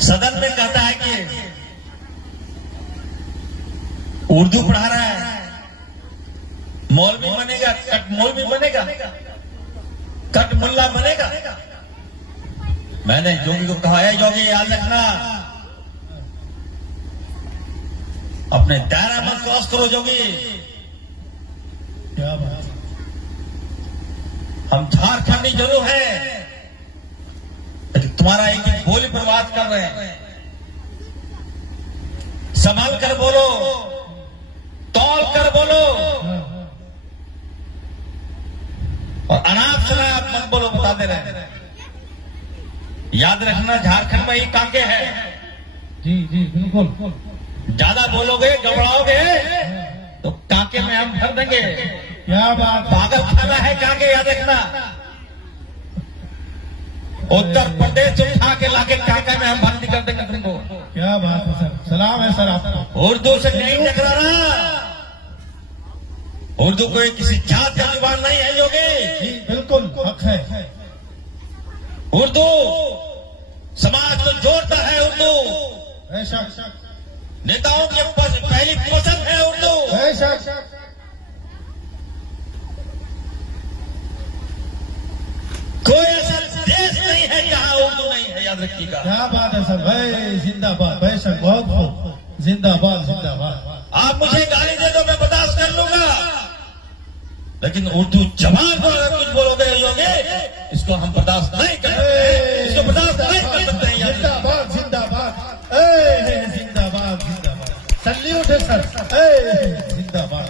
सदन में कहता है कि उर्दू पढ़ा रहा है, मौलवी बनेगा, कट मौलवी बनेगा, कट मुल्ला बनेगा। मैंने जोगी को कहा है, जोगी याद रखना, अपने दायरा मत क्रॉस करो जोगी। क्या बात, हम झारखंडी जरूर है, लेकिन तुम्हारा एक एक बोली पर बात कर रहे हैं। संभल कर बोलो, तौल कर बोलो, और अनाप शनाप मत बोलो, बता दे रहे हैं। याद रखना, झारखंड में ही कांके है। जी जी बिल्कुल। ज्यादा बोलोगे, घबराओगे तो कांके में हम भर देंगे। क्या बात, पागल खाना है कांके, याद रखना। उत्तर प्रदेश उठा के लाके कांके में हम भर्ती कर देंगे तुमको। क्या बात है सर, सलाम है सर आपको। उर्दू से नहीं टकराना, उर्दू कोई किसी जात का जुबान नहीं है योगी। जी बिल्कुल हक है। उर्दू समाज को जोड़ता है, उर्दू बेशक नेताओं की पहली पसंद है उर्दू। बेशक। कोई ऐसा देश नहीं है जहां उर्दू नहीं है, याद रखिएगा। क्या बात है सर, भाई जिंदाबाद, बेशक, बहुत खूब, जिंदाबाद जिंदाबाद। आप मुझे गाली दे दो, मैं बर्दाश्त कर लूंगा, लेकिन उर्दू जबान पर अगर कुछ बोलोगे योगी, इसको हम बर्दाश्त नहीं करेंगे, इसको बर्दाश्त नहीं कर सकते हैं। जिंदाबाद जिंदाबाद, जिंदाबाद जिंदाबाद, सल्यूट है सर, जिंदाबाद।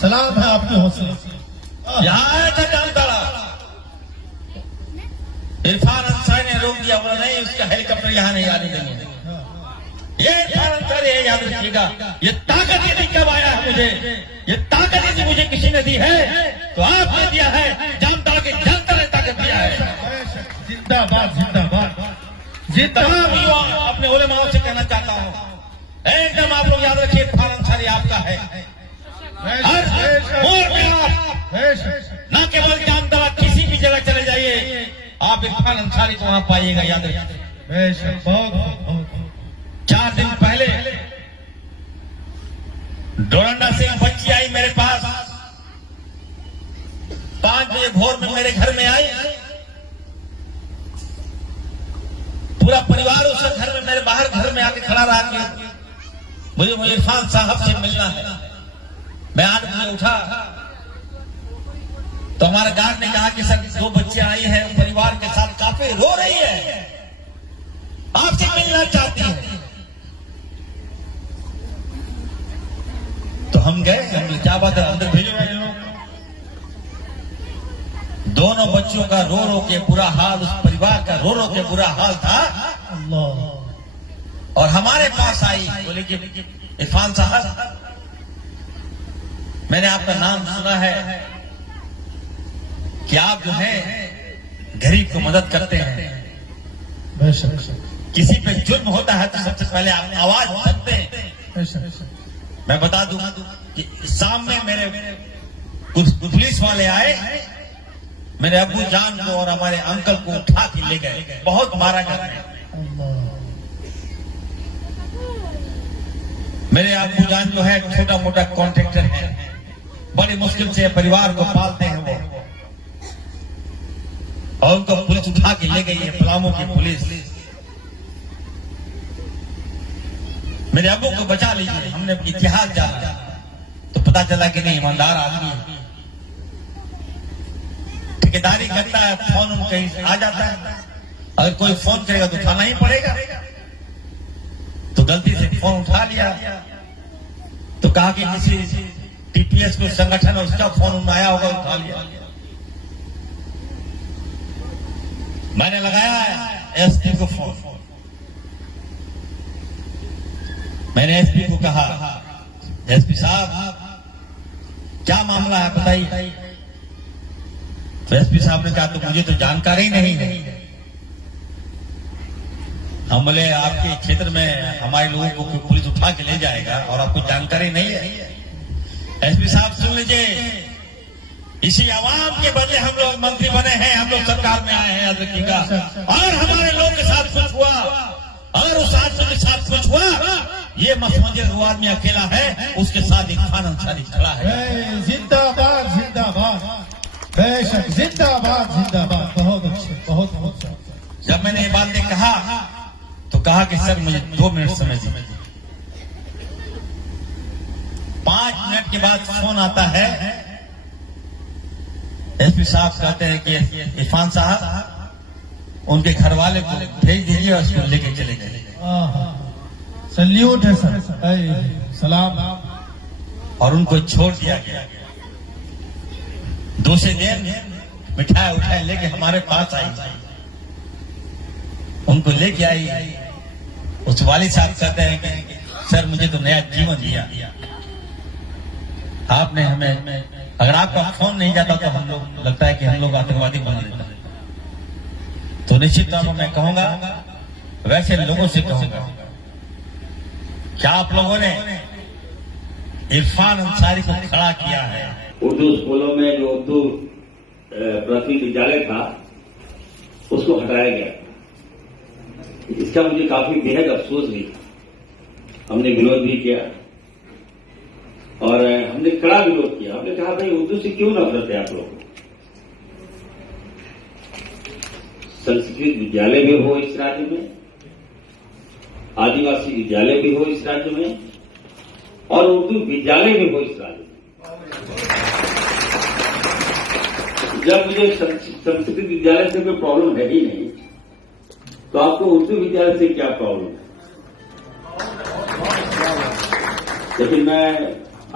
सलाम है आपके हौसले। यहाँ आया था जामताड़ा, इरफान अंसारी ने रोक दिया, बोला नहीं, उसका हेलीकॉप्टर यहाँ नहीं आने देंगे। ये इरफान अंसारी है, याद रखिएगा। ये ताकत यदि कब आया है मुझे, ये ताकत यदि मुझे किसी ने दी है तो आपने दिया है, जामताड़ा के जनता ने ताकत दिया है। जिंदाबाद जिंदाबाद तमाम युवा अपने उलेमाओं से कहना चाहता हूँ, एकदम आप लोग याद रखिए, इरफान अंसारी आपका है। हर मोड़ में आप न केवल जामताड़ा, किसी भी जगह चले जाइए, आप इरफान अंसारी को वहां पाइएगा, याद रखिए। बेशक, बहुत। 4 दिन पहले डोरंडा से एक बच्ची आई मेरे पास, 5 बजे भोर में मेरे घर में आई। पूरा परिवार उस घर में, मेरे बाहर घर में आके खड़ा रहा कि मुझे इरफान साहब से मिलना है। मैं 8 बजे उठा तो हमारे गार्ड ने कहा कि सर 2 बच्चे आई हैं परिवार के साथ, काफी रो रही है, आपसे मिलना चाहती है। तो हम गए, हमने क्या बात है, अंदर भेजो मेरे लोग। दोनों बच्चों का रो रो के बुरा हाल, उस परिवार का रो रो के बुरा हाल था। अल्लाह। और हमारे पास आई, बोले कि इरफान साहब, मैंने आपका नाम सुना है कि आप जो है गरीब को मदद करते हैं, बेशक। किसी पे जुर्म होता है तो सबसे पहले आप आवाज उठाते हैं। बेशक। मैं बता दूं कि सामने मेरे कुछ पुलिस वाले आए, मेरे अब्बू जान को और हमारे अंकल को उठा के ले गए, बहुत मारा गया। मेरे अब्बू जान जो है छोटा मोटा कॉन्ट्रैक्टर है, बड़ी मुश्किल से परिवार को पालते हैं वो, और उनको पुलिस उठा के ले गई है, पलामू की पुलिस। मेरे अब्बू को बचा लीजिए। हमने इतिहास जाना तो पता चला कि नहीं, ईमानदार आदमी है, ठेकेदारी करता है, फोन कहीं आ जाता है, अगर कोई फोन करेगा तो उठाना ही पड़ेगा। तो गलती से फोन उठा लिया तो कहा कि किसी टीपीएस को संगठन है, उसका फोन आया होगा, उठा लिया। मैंने लगाया एसपी को फोन, मैंने एसपी को कहा, एसपी साहब क्या मामला है बताइए। तो एसपी साहब ने कहा, तो मुझे तो जानकारी नहीं है। हम बोले आपके क्षेत्र में हमारे लोगों को पुलिस उठा के ले जाएगा और आपको जानकारी नहीं है। एसपी साहब सुन लीजिए, इसी आवाम के बदले हम लोग मंत्री बने हैं, हम लोग सरकार में आए हैं, याद रखिएगा। और हमारे लोग के साथ कुछ हुआ अगर उस आदमी के साथ कुछ हुआ, ये मत समझिए वो आदमी अकेला है, उसके साथ इरफान अंसारी खड़ा है। जिंदाबाद जिंदाबाद, बेशक जिंदाबाद जिंदाबाद। बहुत अच्छे, बहुत अच्छा। जब मैंने ये बातें कहा तो कहा कि सर मुझे 2 मिनट समय दीजिए। 5 मिनट के बाद फोन आता है, एसपी साहब कहते हैं कि इरफान साहब उनके घर वाले को भेज दीजिए और उसको लेके चले गए। सल्यूट है सर, सलाम। और उनको छोड़ दिया गया। दूसरे दिन मिठाई उठाई लेके हमारे पास आई, उनको लेके आई। उस वालिद साहब कहते हैं कि सर मुझे तो नया जीवन दिया आपने हमें। अगर आपका फोन नहीं जाता तो हम लोग, लगता है कि हम लोग आतंकवादी बना देते। तो निश्चित तौर पर मैं कहूंगा, वैसे लोगों से कहूंगा, क्या आप लोगों ने इरफान अंसारी को खड़ा किया है? उर्दू स्कूलों में जो उर्दू प्राथमिक विद्यालय था उसको हटाया गया। इसका मुझे काफी बेहद अफसोस भी था। हमने विरोध भी किया और हमने कड़ा विरोध किया। हमने कहा भाई उर्दू से क्यों नफरत है आप लोगों को? संस्कृत विद्यालय भी हो इस राज्य में, आदिवासी विद्यालय भी हो इस राज्य में, और उर्दू विद्यालय भी हो इस राज्य में। जब मुझे संस्कृत विद्यालय से कोई प्रॉब्लम है ही नहीं, तो आपको उर्दू विद्यालय से क्या प्रॉब्लम है? लेकिन मैं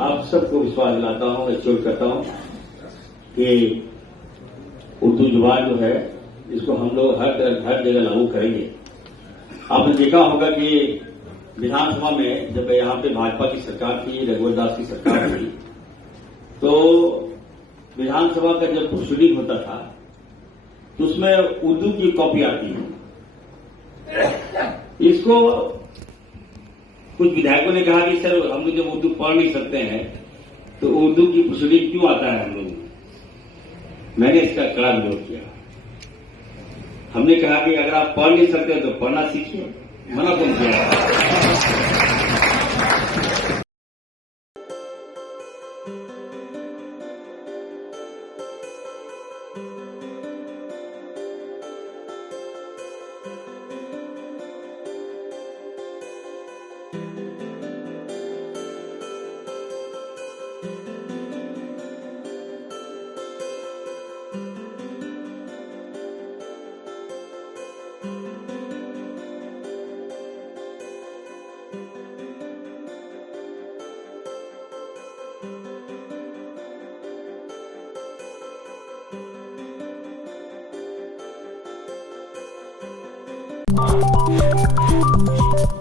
आप सबको विश्वास दिलाता हूं, एश्योर करता हूं कि उर्दू जुबान जो है इसको हम लोग हर जगह लागू करेंगे। आपने देखा होगा कि विधानसभा में जब यहां पे भाजपा की सरकार थी, रघुवर दास की सरकार थी, तो विधानसभा का जब प्रोसीडिंग होता था तो उसमें उर्दू की कॉपी आती है। इसको कुछ विधायकों ने कहा कि सर हम लोग जब उर्दू पढ़ नहीं सकते हैं तो उर्दू की प्रोसीडिंग क्यों आता है हम लोग? मैंने इसका कड़ा विरोध किया। हमने कहा कि अगर आप पढ़ नहीं सकते तो पढ़ना सीखिए, मना कौन किया? Thank you.